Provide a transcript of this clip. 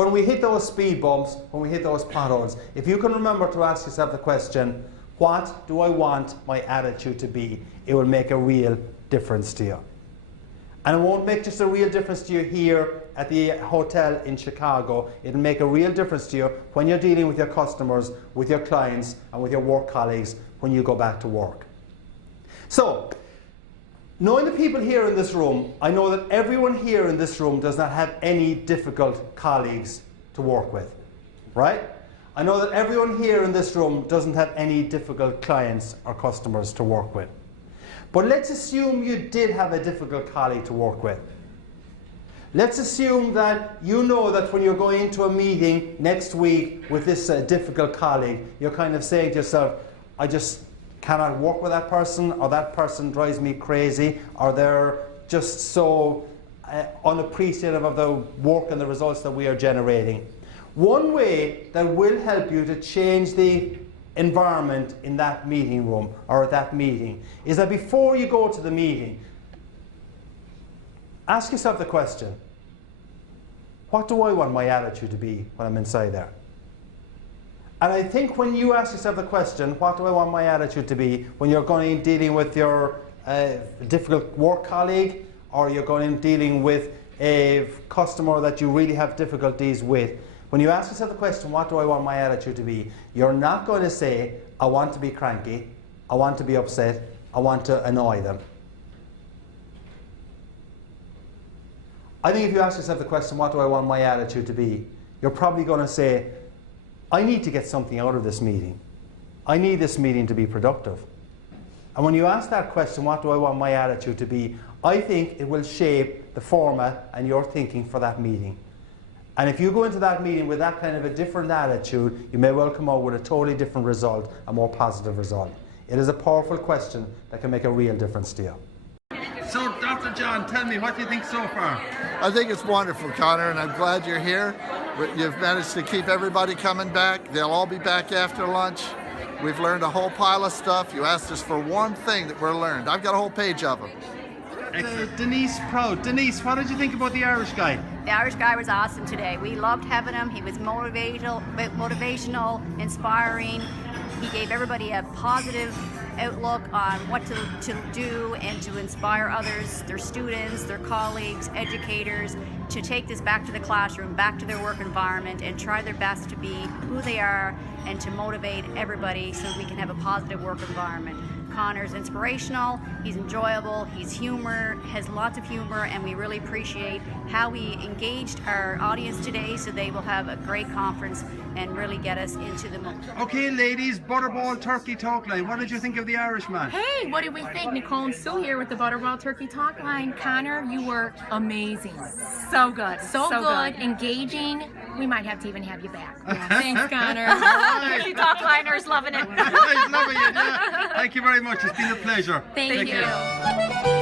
when we hit those speed bumps, when we hit those potholes, if you can remember to ask yourself the question, what do I want my attitude to be? It will make a real difference to you. And it won't make just a real difference to you here at the hotel in Chicago. It'll make a real difference to you when you're dealing with your customers, with your clients, and with your work colleagues when you go back to work. So, knowing the people here in this room, I know that everyone here in this room does not have any difficult colleagues to work with, right? I know that everyone here in this room doesn't have any difficult clients or customers to work with. But let's assume you did have a difficult colleague to work with. Let's assume that you know that when you're going into a meeting next week with this difficult colleague, you're kind of saying to yourself, I just cannot work with that person, or that person drives me crazy, or they're just so unappreciative of the work and the results that we are generating. One way that will help you to change the environment in that meeting room or at that meeting is that before you go to the meeting, ask yourself the question, what do I want my attitude to be when I'm inside there? And I think when you ask yourself the question, what do I want my attitude to be, when you're going in dealing with your difficult work colleague, or you're going in dealing with a customer that you really have difficulties with, when you ask yourself the question, what do I want my attitude to be, you're not going to say, I want to be cranky, I want to be upset, I want to annoy them. I think if you ask yourself the question, what do I want my attitude to be, you're probably going to say, I need to get something out of this meeting. I need this meeting to be productive. And when you ask that question, what do I want my attitude to be, I think it will shape the format and your thinking for that meeting. And if you go into that meeting with that kind of a different attitude, you may well come out with a totally different result, a more positive result. It is a powerful question that can make a real difference to you. So, Dr. John, tell me, what do you think so far? I think it's wonderful, Conor, and I'm glad you're here. You've managed to keep everybody coming back. They'll all be back after lunch. We've learned a whole pile of stuff. You asked us for one thing that we're learned. I've got a whole page of them. Denise Proud. Denise, what did you think about the Irish guy? The Irish guy was awesome today. We loved having him. He was motivational, inspiring. He gave everybody a positive outlook on what to do and to inspire others, their students, their colleagues, educators, to take this back to the classroom, back to their work environment, and try their best to be who they are and to motivate everybody so we can have a positive work environment. Conor's inspirational, he's enjoyable, he's has lots of humor, and we really appreciate how we engaged our audience today so they will have a great conference and really get us into the moment. Okay, ladies, Butterball Turkey Talk Line. What did you think of the Irishman? Hey, what did we think? Nicole and Sue here with the Butterball Turkey Talk Line. Conor, you were amazing. So good. So good. Engaging. We might have to even have you back. Yeah. Thanks, Conor. Turkey Talk Liner's loving it. Loving it, yeah. Thank you very much. It's been a pleasure. Thank you.